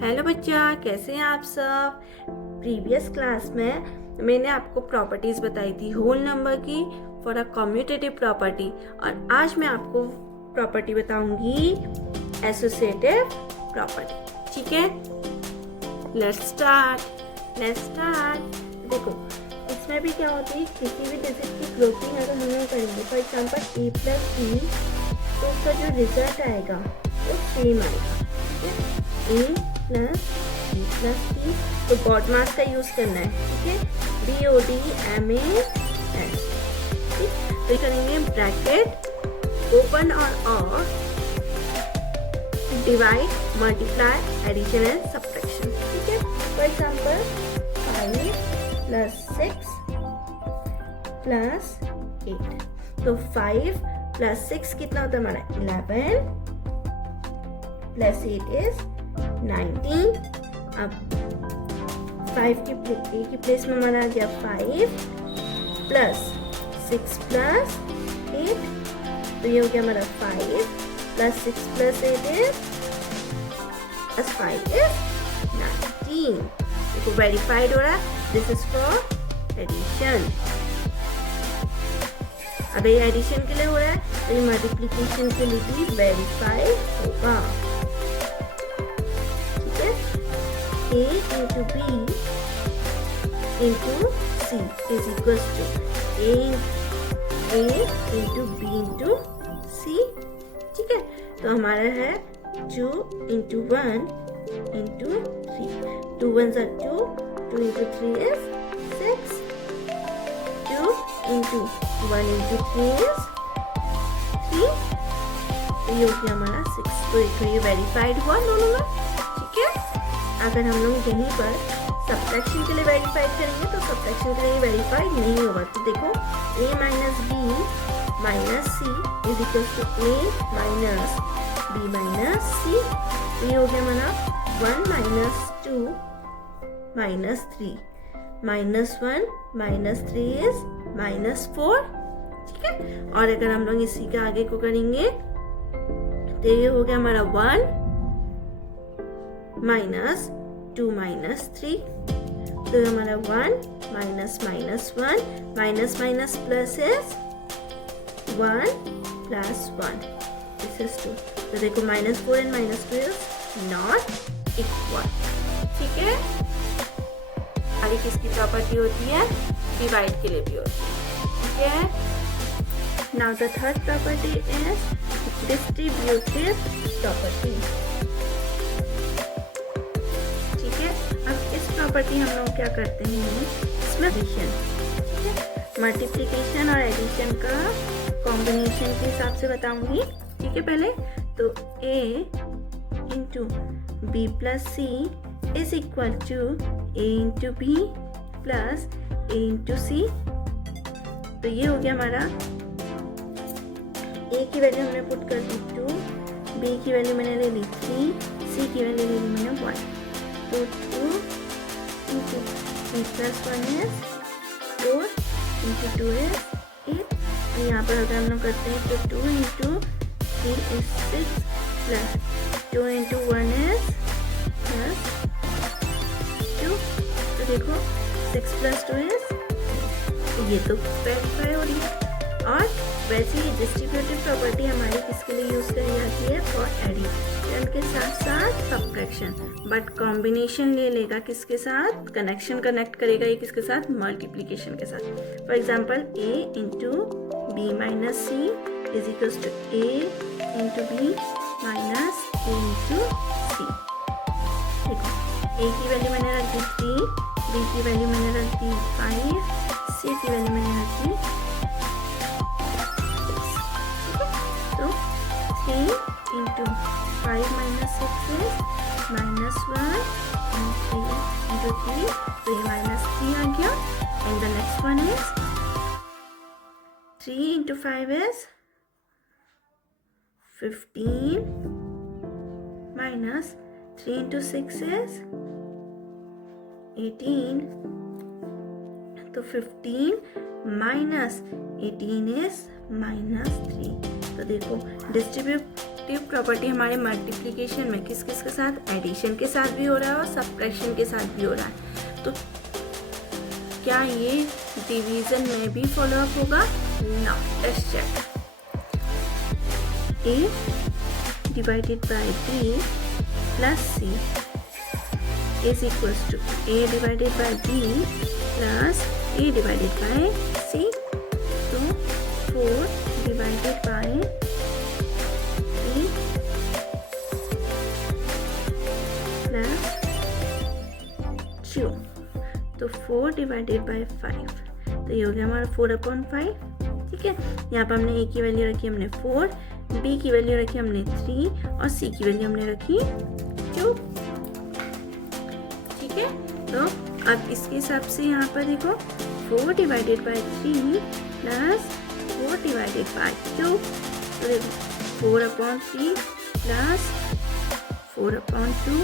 Hello बच्चा, कैसे हैं आप सब। प्रीवियस क्लास में मैंने आपको प्रॉपर्टीज बताई थी होल नंबर की फॉर अ कम्यूटेटिव प्रॉपर्टी, और आज मैं आपको प्रॉपर्टी बताऊंगी एसोसिएटिव प्रॉपर्टी। ठीक है, लेट्स स्टार्ट। देखो, इसमें भी क्या होती है, किसी भी डिजिट की ग्रुपिंग अगर हम लोग करेंगे, for example A plus B, तो उसका जो रिजल्ट आएगा वो सेम आएगा। A plus B plus C, तो गॉड मास का यूज करना है। ठीक है, BODMAS। ठीक, तो करेंगे ब्रैकेट ओपन और divide, multiply, addition and subtraction. ठीक है, फॉर एग्जाम्पल 5 प्लस 6 प्लस 8, तो 5 प्लस 6 कितना होता है हमारा 11 प्लस 8 इज 19। अब 5 की प्लेस में हमारा आ गया 5 प्लस 6 प्लस 8, तो ये हो गया हमारा 5 plus 6 plus 8 is plus 5 is 19। देखो वेरीफाइड हो रहा है, दिस इज फॉर एडिशन। अब ये एडिशन के लिए हो रहा है, तो ये मल्टीप्लिकेशन के लिए भी वेरीफाई होगा। A into B into C is equals to A into B into C। ठीक है, तो हमारा है 2 into 1 into 3, 2 ones are 2, 2 into 3 is 6, 2 into 1 into 3 is 3, तो ये हो गया हमारा 6। तो ये वेरीफाइड हुआ दोनों में। ठीक है, अगर हम लोग यहीं पर सब्ट्रैक्शन के लिए वेरीफाइड करेंगे तो सब्ट्रैक्शन के लिए वेरीफाइड नहीं होगा। तो देखो a minus b minus c is equal to a minus b minus c. ये हो गया हमारा 1 minus 2 minus 3, minus 1 minus 3 is minus 4। ठीक है, और अगर हम लोग इसी के आगे को करेंगे तो ये हो गया हमारा 1 माइनस 2 माइनस 3, तो हमारा 1 minus minus 1 minus minus plus is 1 plus 1, this is 2। तो देखो minus 4 and minus 2 is not equal. ठीक है, आगे किसकी प्रॉपर्टी होती है, डिवाइड के लिए भी होती है। ठीक है, now the third property is distributive property. Property हम लोग क्या करते हैं, इसमें एडिशन, मल्टीप्लिकेशन और एडिशन का कॉम्बिनेशन के हिसाब से बताऊंगी। ठीक है, पहले तो a into b plus c is equal to a into b plus a into c. तो ये हो गया हमारा a की वैल्यू हमने पुट कर दी 2, b की वैल्यू मैंने ले ली 3, c की वैल्यू ले ली मैंने 1, तो 2 into 3 plus 1 is 4 into 2 is 8। और यहाँ पर अगर हम लोग करते हैं तो 2 into 3 is 6 plus 2 into 1 is plus 2। तो देखो 6 plus 2 is, तो ये तो वेरीफाई हो रही है। और वैसे ही डिस्ट्रीब्यूटिव प्रॉपर्टी हमारी किसके लिए यूज करी जाती है, फॉर एडिशन के साथ साथ सब्ट्रैक्शन, बट कॉम्बिनेशन ले लेगा किसके साथ, कनेक्शन कनेक्ट करेगा ये किसके साथ, मल्टीप्लिकेशन के साथ। For example a into b minus c is equals to a into b minus a into c. देखो a की वैल्यू मैंने रख दी 3, b की वैल्यू मैंने रख दी 5, c की वैल्यू मैंने रख दी 6। तो 3 into 5 minus 6 is minus 1 and 3 into 3, so ये minus 3 आ गया, and the next one is 3 into 5 is 15 minus 3 into 6 is 18, तो 15 minus 18 is minus 3। तो देखो डिस्ट्रीब्यूटिव प्रॉपर्टी हमारे मल्टीप्लिकेशन में किस किस के साथ, एडिशन के साथ भी हो रहा है और सब्ट्रैक्शन के साथ भी हो रहा है, तो क्या ये डिवीजन में भी फॉलो अप होगा? No, let's check. A divided by B plus C is equals to A divided by B plus A divided by C. So 4 divided by A plus 2, तो 4 डिवाइडेड बाई 5, तो ये हो गया हमारा 4/5। ठीक है, यहाँ पर हमने A की वैल्यू रखी हमने 4, B की वैल्यू रखी हमने 3 और C की वैल्यू हमने रखी 2। ठीक है, तो अब इसके हिसाब से यहाँ पर देखो 4 divided by 3 plus 4 divided by 2, तो देखो 4/3 प्लस 4/2,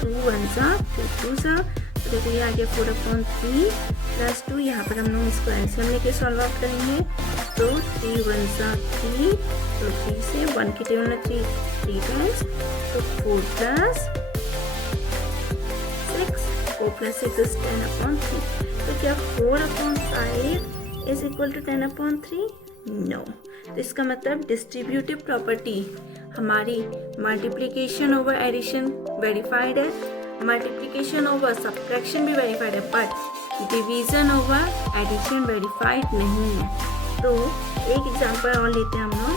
2 1 सा 2 सा, तो देखो ये आ गया 4/3 प्लस 2, यहाँ पर हम लोग इसको एलसीएम लेके सॉल्व आउट करेंगे, तो 3 1 सा 3, तो 3 से 1 की टेबल में 3 टाइम्स, तो 4 प्लस 6 इज 10/3। तो क्या 4/5 इज इक्वल टू 10/3? नो। तो इसका मतलब डिस्ट्रीब्यूटिव प्रॉपर्टी हमारी मल्टीप्लिकेशन ओवर एडिशन वेरीफाइड है, मल्टीप्लिकेशन ओवर सब्ट्रैक्शन भी वेरीफाइड है, but division over addition verified नहीं है। तो एक एग्जांपल और लेते हैं हम लोग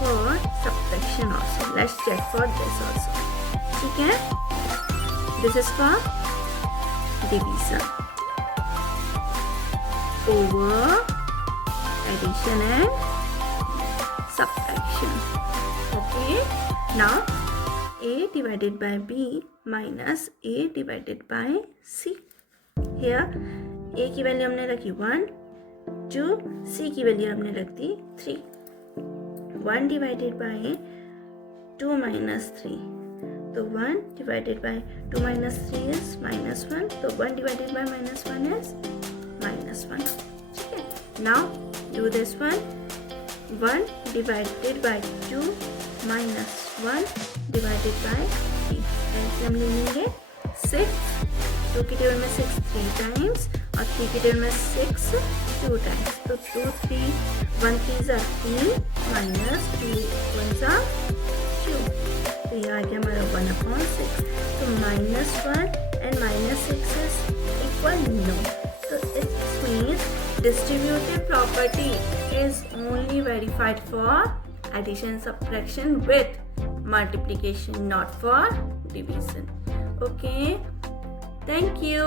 for subtraction also. Let's check for this also. ठीक है, this is for division over addition and subtraction. Okay, now A divided by B minus A divided by C. Here A की वैल्यू हमने रखी 1, जो C की value हमने रख दी 3। 1 divided by 2 minus 3, तो 1 डिवाइडेड बाय 2 minus 3 is -1, तो 1 divided by -1 is -1। ठीक है, now do this one। 1 divided by 2 minus 1 divided by 3, ऐसे हम लेंगे 6, 2 की टेबल में 6 3 टाइम्स और 3 की टेबल में 6 2 टाइम्स, तो 2 3 1 3 are 3 minus 2 1 are 2, तो ये आ गया हमारा 1/6। तो -1 and -6 is equal no, so it means distributive property is only verified for addition subtraction with multiplication, not for division. Okay, thank you.